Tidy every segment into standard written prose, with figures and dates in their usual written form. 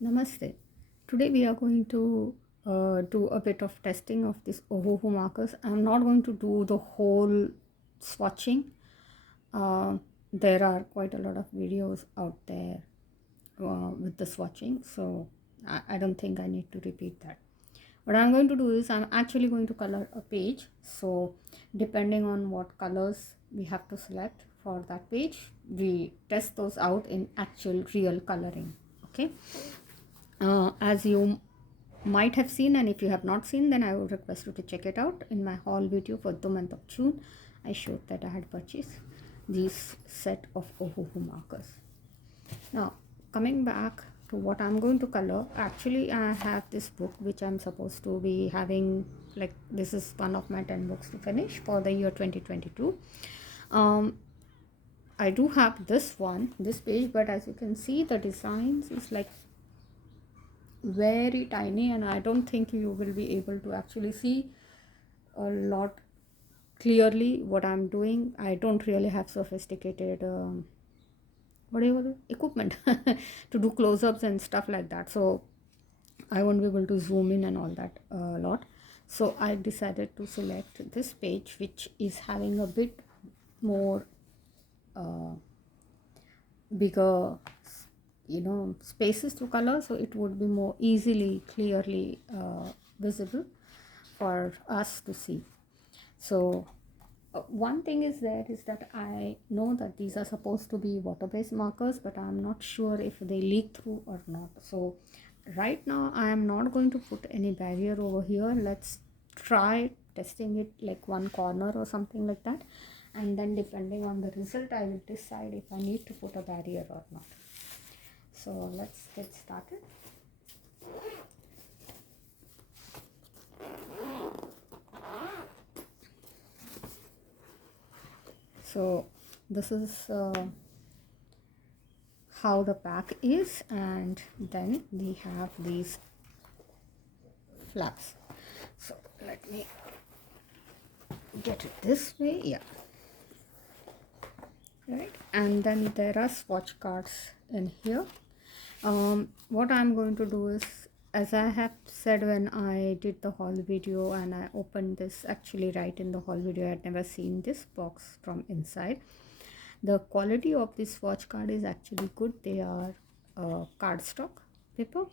Namaste. Today we are going to do a bit of testing of this Ohuhu markers. I'm not going to do the whole swatching. There are quite a lot of videos out there with the swatching, so I don't think I need to repeat that. What I'm going to do is I'm actually going to color a page. So depending on what colors we have to select for that page, we test those out in actual real coloring. Okay. As you might have seen, and if you have not seen, then I would request you to check it out. In my haul video for the month of June, I showed that I had purchased these set of Ohuhu markers. Now coming back to what I'm going to color, actually I have this book which I'm supposed to be having, like this is one of my 10 books to finish for the year 2022. I do have this page, but as you can see the designs is like very tiny, and I don't think you will be able to actually see a lot clearly what I'm doing. I don't really have sophisticated equipment to do close-ups and stuff like that, so I won't be able to zoom in and all that a lot. So I decided to select this page, which is having a bit more bigger spaces to color, so it would be more easily clearly visible for us to see. So one thing is that I know that these are supposed to be water-based markers, but I'm not sure if they leak through or not. So right now I am not going to put any barrier over here. Let's try testing it like one corner or something like that, and then depending on the result I will decide if I need to put a barrier or not. So let's get started. So this is how the pack is, and then we have these flaps. So let me get it this way. Yeah, right. And then there are swatch cards in here. What I'm going to do is, as I have said when I did the haul video, and I opened this actually right in the haul video, I had never seen this box from inside. The quality of this swatch card is actually good. They are cardstock paper,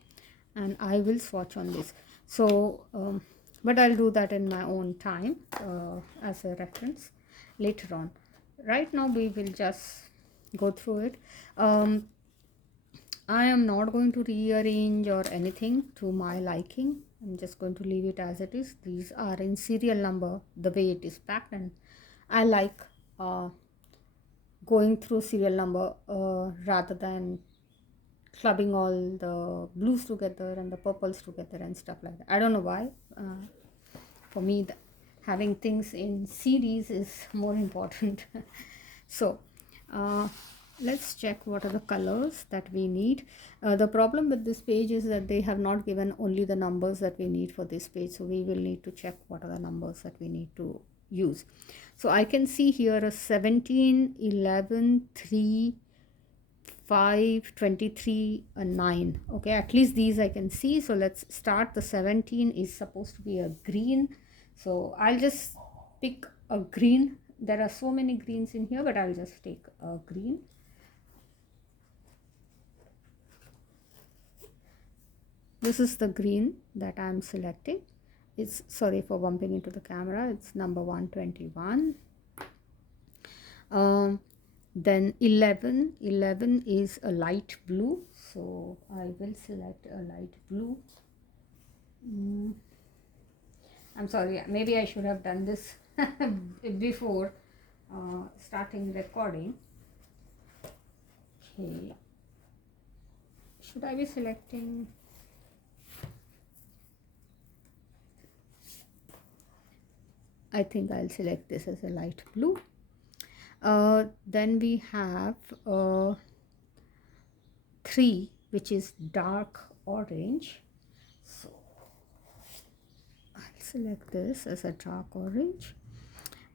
and I will swatch on this. So but I'll do that in my own time as a reference later on. Right now we will just go through it. I am not going to rearrange or anything to my liking. I'm just going to leave it as it is. These are in serial number, the way it is packed, and I like going through serial number rather than clubbing all the blues together and the purples together and stuff like that. I don't know why. For me, having things in series is more important. So let's check what are the colors that we need. The problem with this page is that they have not given only the numbers that we need for this page, so we will need to check what are the numbers that we need to use. So I can see here a 17, 11, 3, 5, 23, a 9. Okay, at least these I can see. So let's start. The 17 is supposed to be a green, so I'll just pick a green. There are so many greens in here, but I'll just take a green. This is the green that I'm selecting. It's, sorry for bumping into the camera, it's number 121. Then 11 is a light blue, so I will select a light blue. I'm sorry, maybe I should have done this before starting recording. Okay, should I be selecting? I think I'll select this as a light blue. Then we have 3, which is dark orange, so I'll select this as a dark orange.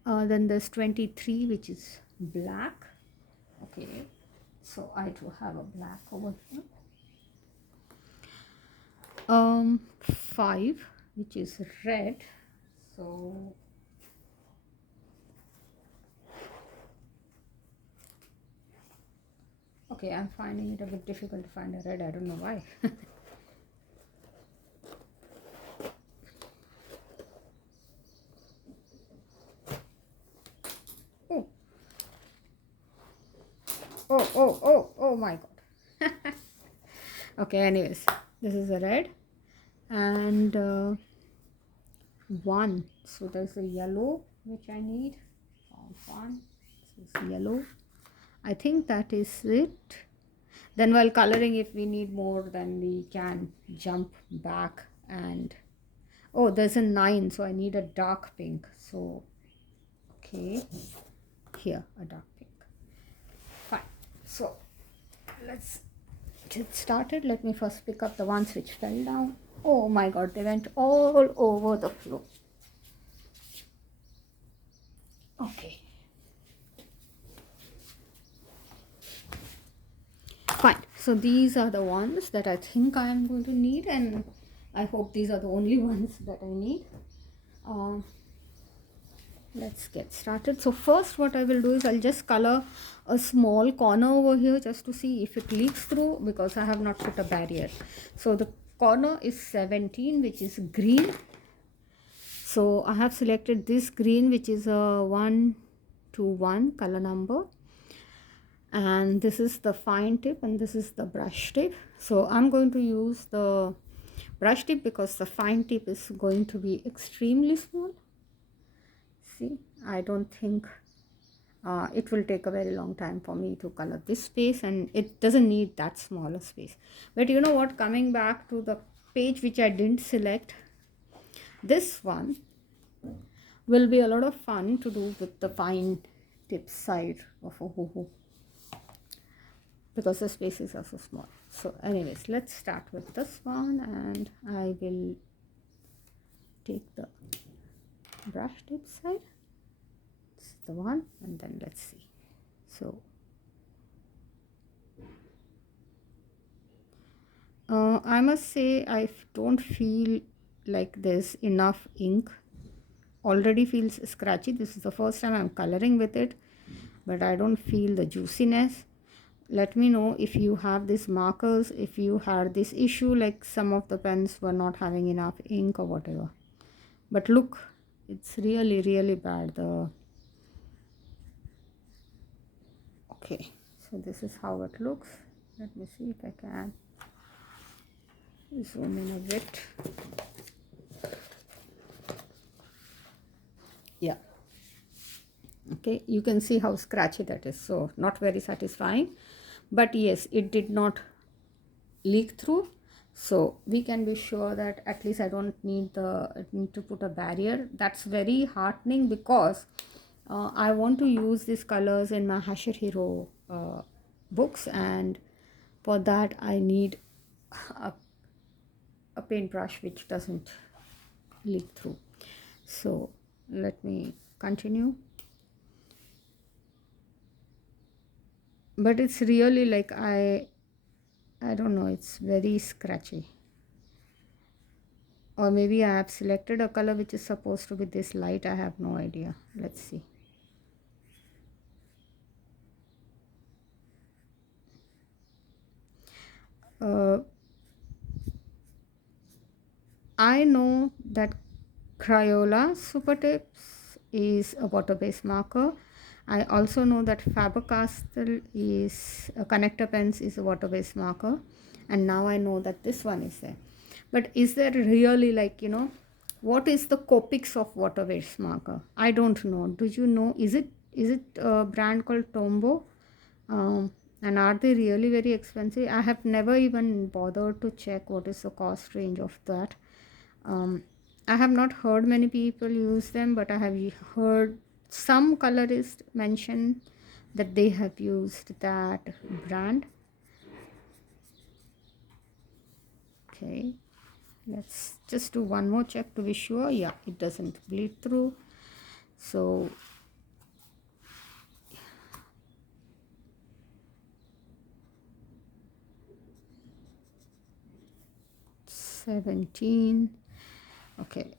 Then there's 23, which is black. Okay, so I do have a black over here. 5, which is red. So okay, I'm finding it a bit difficult to find a red. I don't know why. Oh, oh my god. Okay, anyways, this is a red and 1. So there's a yellow which I need. Found 1. This is yellow. I think that is it. Then while coloring, if we need more, then we can jump back and oh, there's a 9, so I need a dark pink. So okay, here a dark pink. Fine. So let's get started. Let me first pick up the ones which fell down. Oh my god, they went all over the floor. Okay. Fine. So these are the ones that I think I am going to need, and I hope these are the only ones that I need. Let's get started. So first what I will do is I'll just color a small corner over here just to see if it leaks through, because I have not put a barrier. So the corner is 17, which is green. So I have selected this green, which is a 121 color number, and this is the fine tip and this is the brush tip. So I'm going to use the brush tip because the fine tip is going to be extremely small. See, I don't think it will take a very long time for me to color this space, and it doesn't need that smaller space. But you know what, coming back to the page which I didn't select, this one will be a lot of fun to do with the fine tip side of Ohuhu, because the spaces are so small. So anyways, let's start with this one, and I will take the brush tip side. It's the one, and then let's see. So I must say I don't feel like there's enough ink. Already feels scratchy. This is the first time I'm coloring with it, but I don't feel the juiciness. Let me know if you have these markers, if you had this issue, like some of the pens were not having enough ink or whatever. But look, it's really bad. Okay, so this is how it looks. Let me see if I can zoom in a bit. Yeah, okay, you can see how scratchy that is. So not very satisfying, but yes, it did not leak through, so we can be sure that at least I don't need to put a barrier. That's very heartening, because I want to use these colors in my Hasher Hero books, and for that I need a paintbrush which doesn't leak through. So let me continue. But it's really like I don't know, it's very scratchy. Or maybe I have selected a color which is supposed to be this light. I have no idea. Let's see. I know that Crayola Super Tips is a water-based marker. I also know that Faber-Castell is Connector Pens is a water-based marker, and now I know that this one is there. But is there really, like, what is the Copics of water-based marker? I don't know. Do you know? Is it a brand called Tombow? And are they really very expensive? I have never even bothered to check what is the cost range of that. I have not heard many people use them, but I have heard some colorists mention that they have used that brand. Okay, let's just do one more check to be sure. Yeah, it doesn't bleed through. So 17. Okay.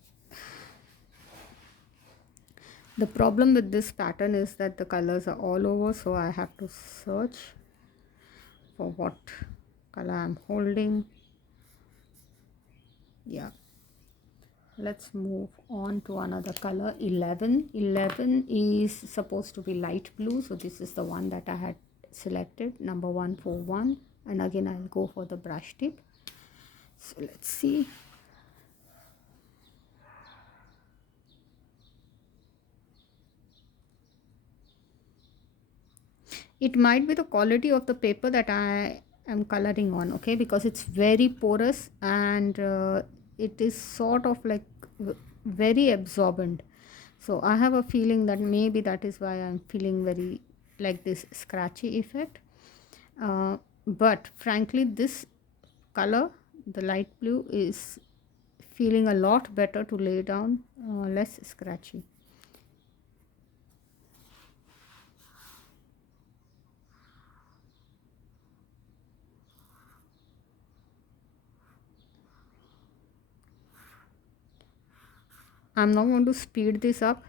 The problem with this pattern is that the colors are all over, so I have to search for what color I'm holding. Yeah. Let's move on to another color. 11 is supposed to be light blue, so this is the one that I had selected, number 141, and again I'll go for the brush tip. So let's see. It might be the quality of the paper that I am coloring on, okay, because it's very porous and it is sort of like very absorbent. So I have a feeling that maybe that is why I'm feeling very like this scratchy effect. But frankly, this color, the light blue, is feeling a lot better to lay down, less scratchy. I'm not going to speed this up,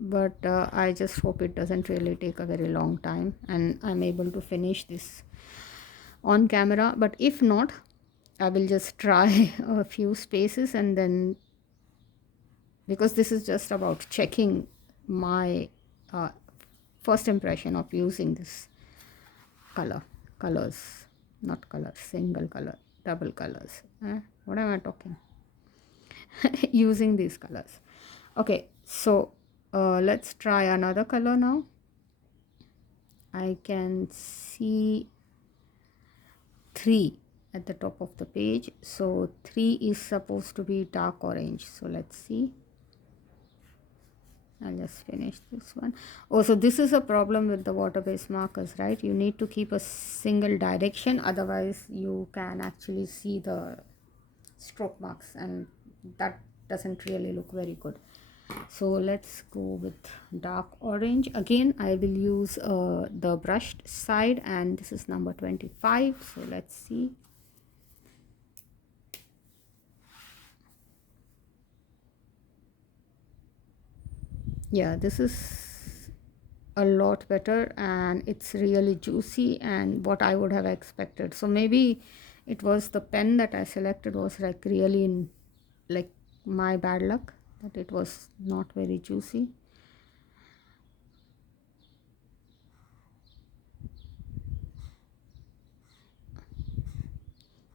but I just hope it doesn't really take a very long time and I'm able to finish this on camera. But if not, I will just try a few spaces, and then, because this is just about checking my uh, first impression of using this colors, not colors, single color, double colors. What am I talking? Using these colors. Okay, so let's try another color now. I can see 3 at the top of the page, so 3 is supposed to be dark orange. So let's see. I'll just finish this one. Oh, so this is a problem with the water-based markers, right? You need to keep a single direction, otherwise you can actually see the stroke marks, and that doesn't really look very good. So let's go with dark orange. Again, I will use the brushed side, and this is number 25. So let's see. Yeah, this is a lot better and it's really juicy and what I would have expected. So maybe it was the pen that I selected was like really in like my bad luck, that it was not very juicy.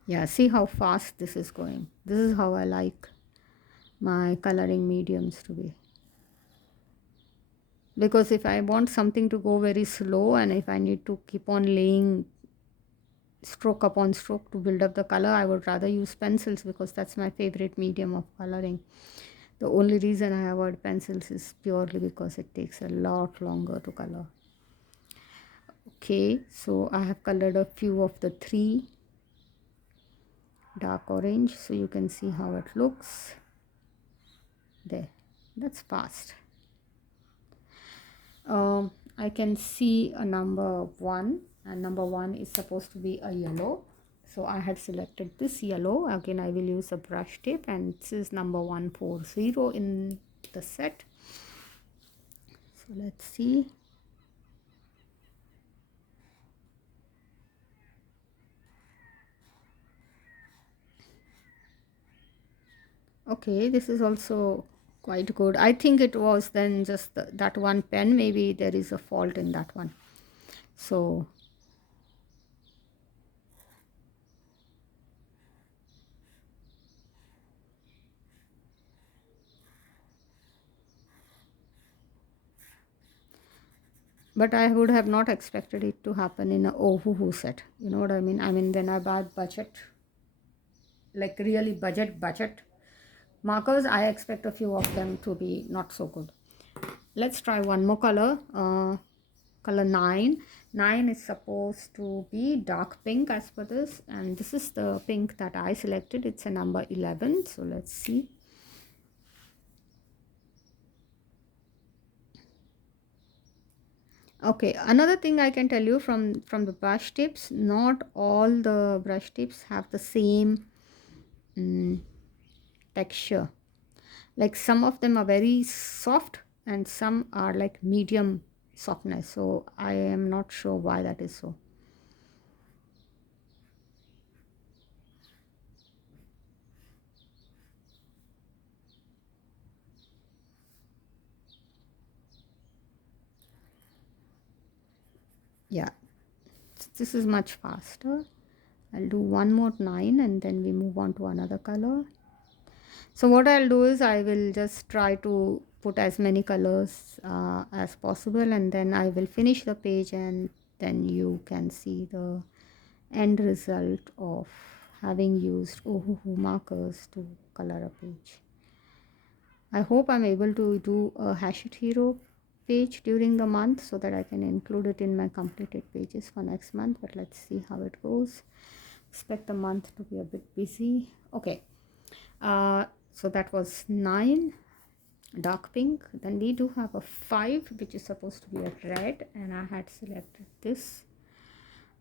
Yeah, see how fast this is going. This is how I like my coloring mediums to be. Because if I want something to go very slow and if I need to keep on laying stroke upon stroke to build up the color, I would rather use pencils because that's my favorite medium of coloring. The only reason I avoid pencils is purely because it takes a lot longer to color. Okay, so I have colored a few of the 3 dark orange, so you can see how it looks. There, that's fast. I can see a number 1, and number 1 is supposed to be a yellow. So I had selected this yellow. Again, I will use a brush tip, and this is number 140 in the set. So let's see. Okay, this is also quite good. I think it was then just that one pen. Maybe there is a fault in that one. So but I would have not expected it to happen in a Ohuhu set. You know what I mean? I mean, when I buy budget, like really budget markers, I expect a few of them to be not so good. Let's try one more color. Color 9. 9 is supposed to be dark pink as per this, and this is the pink that I selected. It's a number 11. So let's see. Okay, another thing I can tell you from the brush tips, not all the brush tips have the same mm, texture. Like some of them are very soft and some are like medium softness. So I am not sure why that is so. Yeah, this is much faster. I'll do one more 9 and then we move on to another color. So what I'll do is I will just try to put as many colors as possible, and then I will finish the page, and then you can see the end result of having used Ohuhu markers to color a page. I hope I'm able to do a Hashit Hero page during the month so that I can include it in my completed pages for next month, but let's see how it goes. Expect the month to be a bit busy. Okay, so that was 9 dark pink. Then we do have a 5 which is supposed to be a red, and I had selected this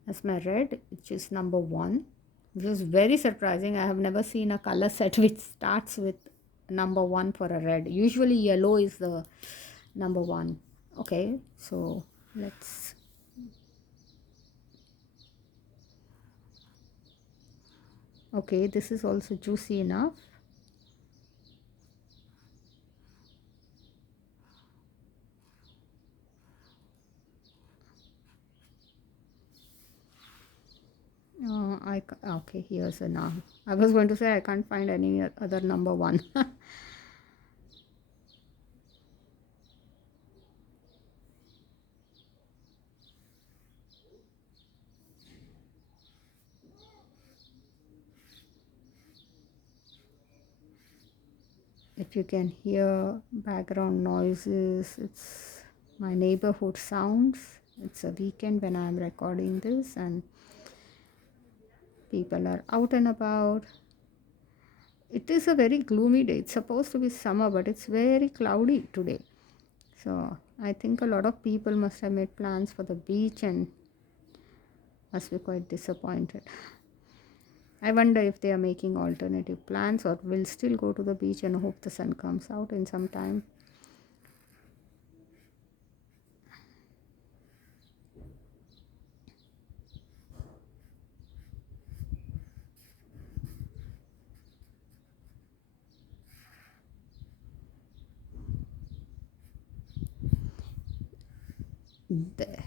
as my red, which is number 1, which is very surprising. I have never seen a color set which starts with number 1 for a red. Usually yellow is the number 1. Okay, so let's, okay, this is also juicy enough. Okay, here's a now. I was going to say I can't find any other number 1. If you can hear background noises, it's my neighborhood sounds. It's a weekend when I'm recording this, and people are out and about. It is a very gloomy day. It's supposed to be summer, but it's very cloudy today. So I think a lot of people must have made plans for the beach and must be quite disappointed. I wonder if they are making alternative plans or will still go to the beach and hope the sun comes out in some time. There.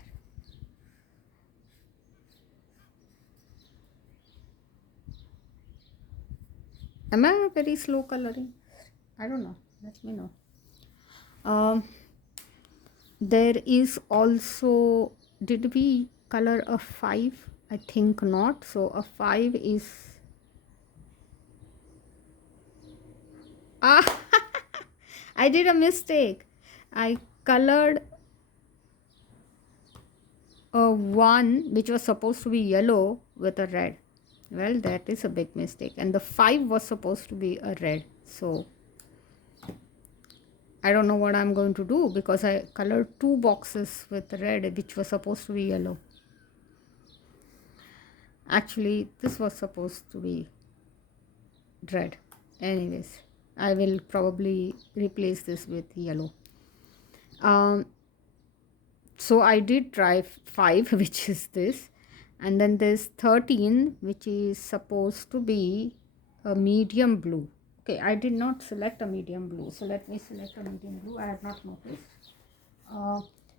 Am I very slow coloring? I don't know. Let me know. Um, there is also, did we color a 5? I think not. So a 5 is, ah, I did a mistake. I colored a 1 which was supposed to be yellow with a red. Well, that is a big mistake. And the 5 was supposed to be a red. So I don't know what I'm going to do because I colored 2 boxes with red which was supposed to be yellow. Actually, this was supposed to be red. Anyways, I will probably replace this with yellow. So I did try 5 which is this, and then there's 13 which is supposed to be a medium blue. Okay, I did not select a medium blue, so let me select a medium blue. I have not noticed.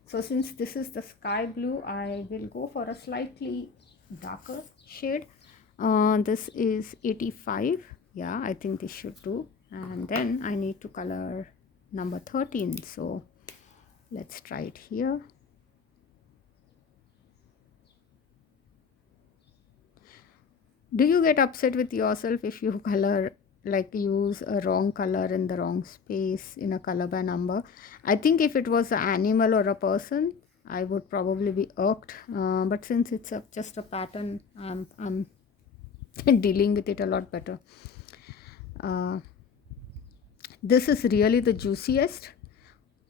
So since this is the sky blue, I will go for a slightly darker shade. This is 85. Yeah, I think this should do. And then I need to color number 13. So let's try it here. Do you get upset with yourself if you color, like use a wrong color in the wrong space in a color by number? I think if it was an animal or a person, I would probably be irked. But since it's just a pattern, I'm dealing with it a lot better. This is really the juiciest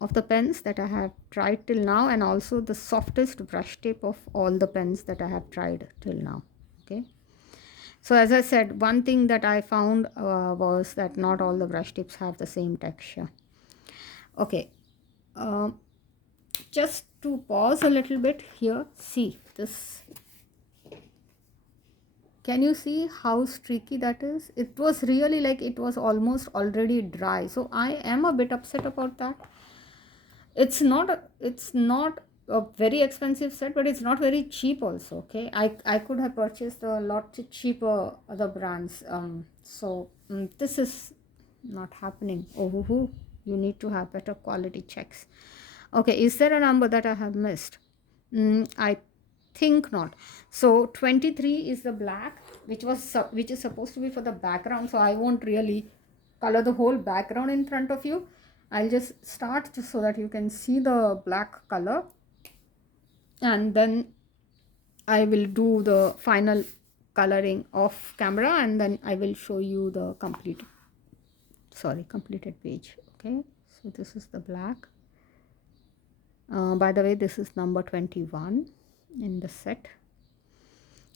of the pens that I have tried till now, and also the softest brush tip of all the pens that I have tried till now. Okay. So as I said, one thing that I found was that not all the brush tips have the same texture. Okay, um, just to pause a little bit here, see this. Can you see how streaky that is? It was really like it was almost already dry. So I am a bit upset about that. It's not a very expensive set, but it's not very cheap also. Okay, I could have purchased a lot cheaper other brands. This is not happening. Oh, you need to have better quality checks. Okay, is there a number that I have missed? I think not. So 23 is the black, which is supposed to be for the background. So I won't really color the whole background in front of you. I'll just start just so that you can see the black color, and then I will do the final coloring off camera, and then I will show you the completed page. Okay, so this is the black. By the way, this is number 21 in the set,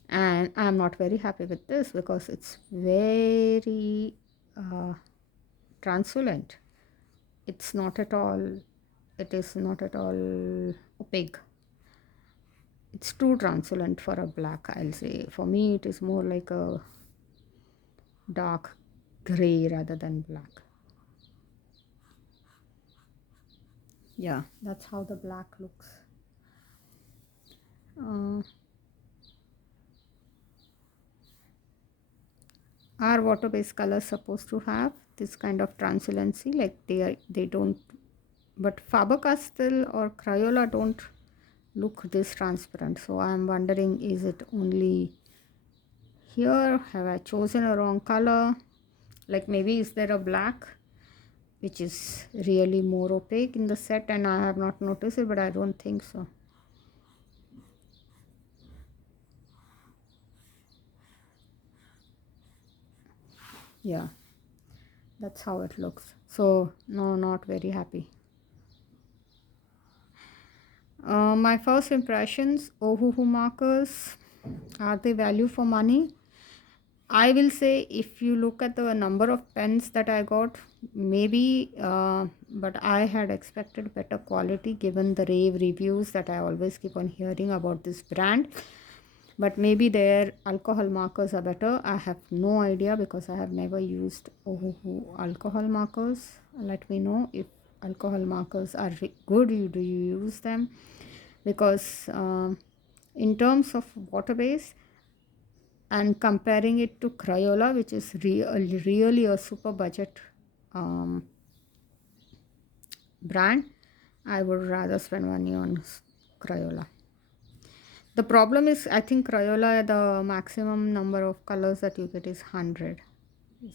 and I'm not very happy with this because it's very translucent. It's not at all, it is not at all opaque. It's too translucent for a black, I'll say. For me, it is more like a dark gray rather than black. Yeah, that's how the black looks. Are water-based colors supposed to have this kind of translucency? Like they don't, but Faber-Castell or Crayola don't look this transparent. So I'm wondering, is it only here? Have I chosen a wrong color? Like maybe is there a black which is really more opaque in the set and I have not noticed it, but I don't think so. Yeah, that's how it looks. So no, not very happy. My first impressions, Ohuhu markers, are they value for money? I will say if you look at the number of pens that I got, maybe, but I had expected better quality given the rave reviews that I always keep on hearing about this brand. But maybe their alcohol markers are better. I have no idea because I have never used Ohuhu alcohol markers. Let me know if alcohol markers are good. Do you use them? Because in terms of water base, and comparing it to Crayola, which is really a super budget brand, I would rather spend money on Crayola. The problem is, I think Crayola, the maximum number of colors that you get is 100.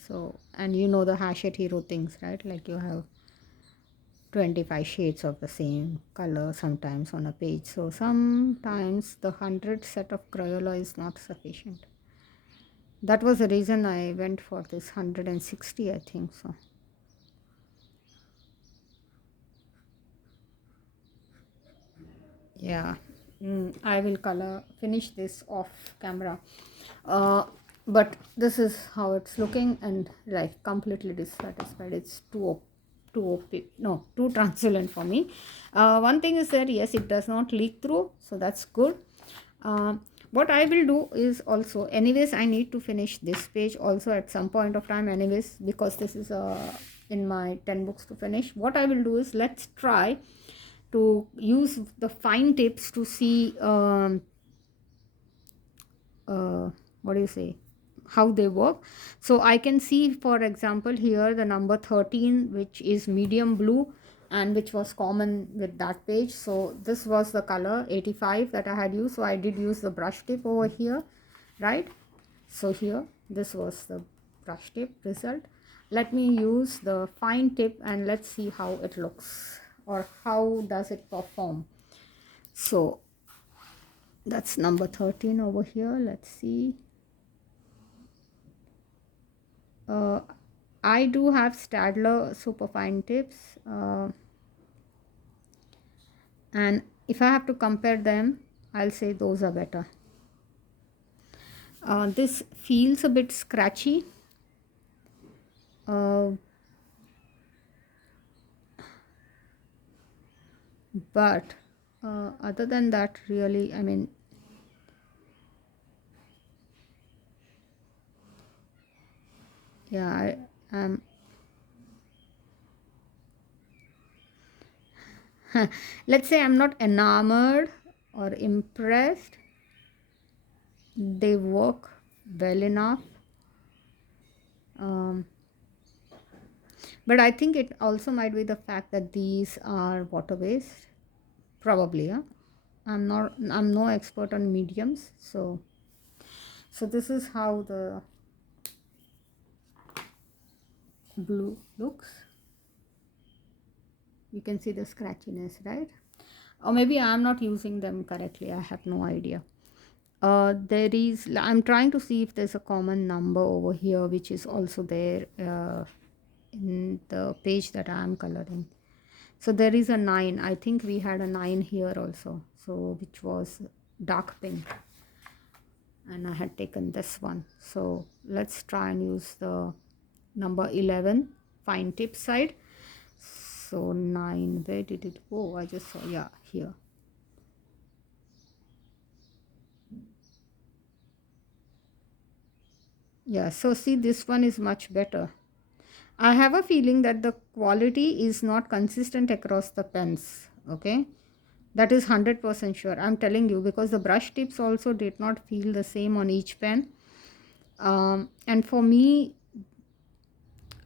So, and you know the Hachette Hero things, right? Like you have 25 shades of the same color sometimes on a page. So sometimes the 100 set of Crayola is not sufficient. That was the reason I went for this 160, I think so. Yeah, I will finish this off camera. But this is how it's looking, and like completely dissatisfied. It's too translucent for me. One thing is that yes, it does not leak through, so that's good. What I will do is also, anyways, I need to finish this page also at some point of time, anyways, because this is in my 10 books to finish. What I will do is, let's try to use the fine tips to see what do you say, how they work. So I can see, for example, here the number 13, which is medium blue and which was common with that page. So this was the color 85 that I had used. So I did use the brush tip over here, right? So here this was the brush tip result. Let me use the fine tip and let's see how it looks, or how does it perform. So that's number 13 over here. Let's see. I do have Stadler superfine tips, and if I have to compare them, I'll say those are better. This feels a bit scratchy. Uh, but other than that, really, I mean, yeah, I am. Let's say I'm not enamored or impressed. They work well enough. Um, but I think it also might be the fact that these are water based. Probably, yeah. I'm no expert on mediums, so this is how the blue looks. You can see the scratchiness, right? Or maybe I'm not using them correctly, I have no idea. There is, I'm trying to see if there's a common number over here which is also there in the page that I'm coloring. So there is a 9. I think we had a 9 here also, so which was dark pink, and I had taken this one. So let's try and use the number 11 fine tip side. So 9, where did it go? I just saw, yeah, here. Yeah, so see, this one is much better. I have a feeling that the quality is not consistent across the pens. Okay, that is 100% sure. I'm telling you, because the brush tips also did not feel the same on each pen. And for me,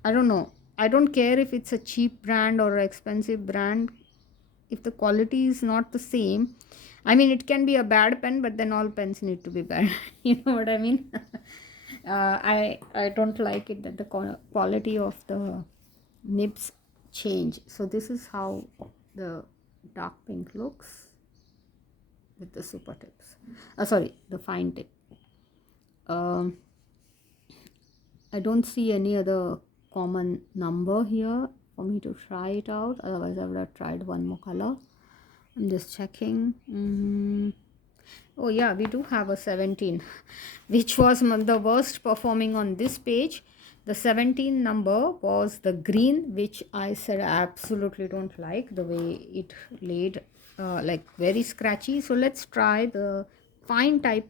I don't know. I don't care if it's a cheap brand or an expensive brand. If the quality is not the same, I mean, it can be a bad pen, but then all pens need to be bad. You know what I mean? I don't like it that the quality of the nibs change. So this is how the dark pink looks with the super tips. Sorry, the fine tip. Um, I don't see any other common number here for me to try it out. Otherwise, I would have tried one more color. I'm just checking. Oh yeah, we do have a 17, which was the worst performing on this page. The 17 number was the green, which I said I absolutely don't like the way it laid, like very scratchy. So let's try the fine type,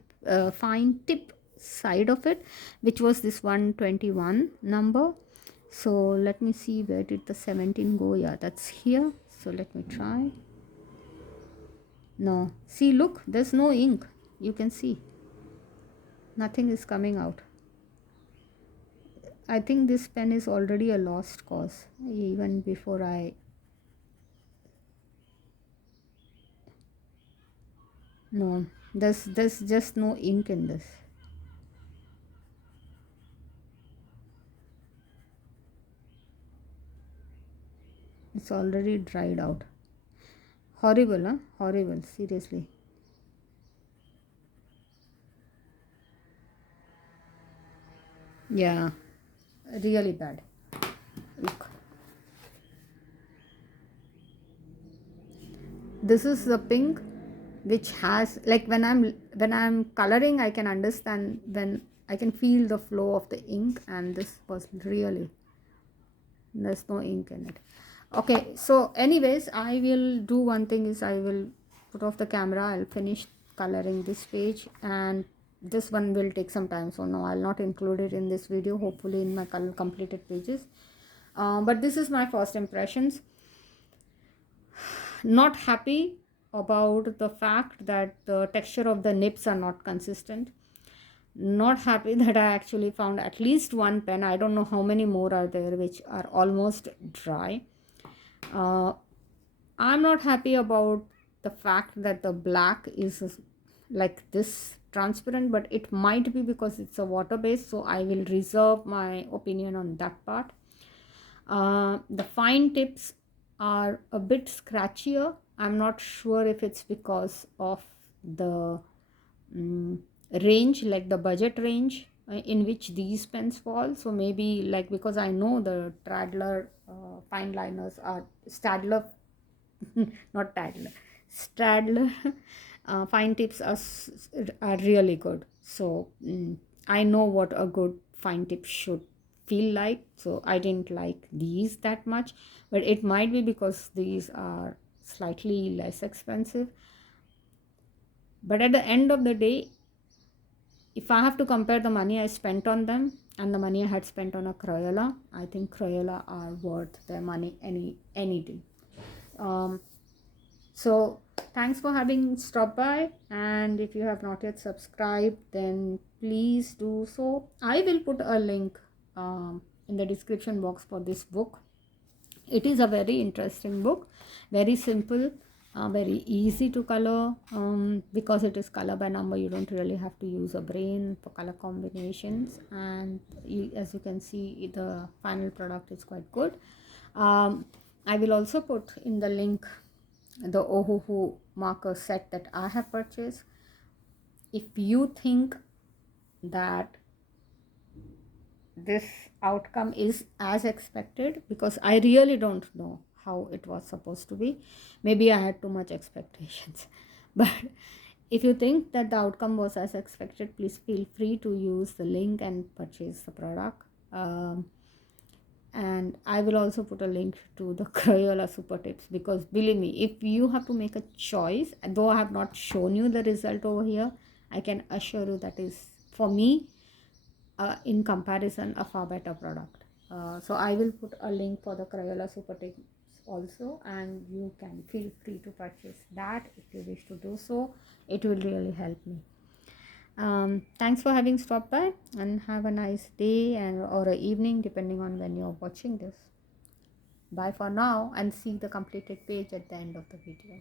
fine tip side of it, which was this 121 number. So let me see, where did the 17 go? Yeah, that's here. So let me try. No, see, look, there's no ink. You can see nothing is coming out. I think this pen is already a lost cause even before I. No, there's just no ink in this. It's already dried out. Horrible, huh? Horrible, seriously. Yeah, really bad. Look, this is the pink which has, like, when I'm coloring, I can understand, when I can feel the flow of the ink, and this was really, there's no ink in it. Okay, so anyways, I will do one thing is I will put off the camera. I'll finish coloring this page, and this one will take some time, so no, I'll not include it in this video, hopefully in my color completed pages. But this is my first impressions. Not happy about the fact that the texture of the nibs are not consistent. Not happy that I actually found at least one pen, I don't know how many more are there, which are almost dry. I'm not happy about the fact that the black is like this transparent, but it might be because it's a water base, so I will reserve my opinion on that part. The fine tips are a bit scratchier. I'm not sure if it's because of the mm, range, like the budget range in which these pens fall. So maybe, like, because I know the Tradler fine liners are Stadler, not Tadler, Stadler fine tips are really good. So I know what a good fine tip should feel like. So I didn't like these that much, but it might be because these are slightly less expensive. But at the end of the day, if I have to compare the money I spent on them and the money I had spent on a Crayola, I think Crayola are worth their money any day. Um, so thanks for having stopped by, and if you have not yet subscribed, then please do so. I will put a link in the description box for this book. It is a very interesting book, very simple, very easy to color. Because it is color by number, you don't really have to use a brain for color combinations, and as you can see, the final product is quite good. I will also put in the link the Ohuhu marker set that I have purchased. If you think that this outcome is as expected, because I really don't know how it was supposed to be, maybe I had too much expectations, but if you think that the outcome was as expected, please feel free to use the link and purchase the product. And I will also put a link to the Crayola super tips, because believe me, if you have to make a choice, though I have not shown you the result over here, I can assure you that is, for me, in comparison, a far better product. So I will put a link for the Crayola super tips also, and you can feel free to purchase that if you wish to do so. It will really help me. Thanks for having stopped by, and have a nice day and or a evening depending on when you're watching this. Bye for now, and see the completed page at the end of the video.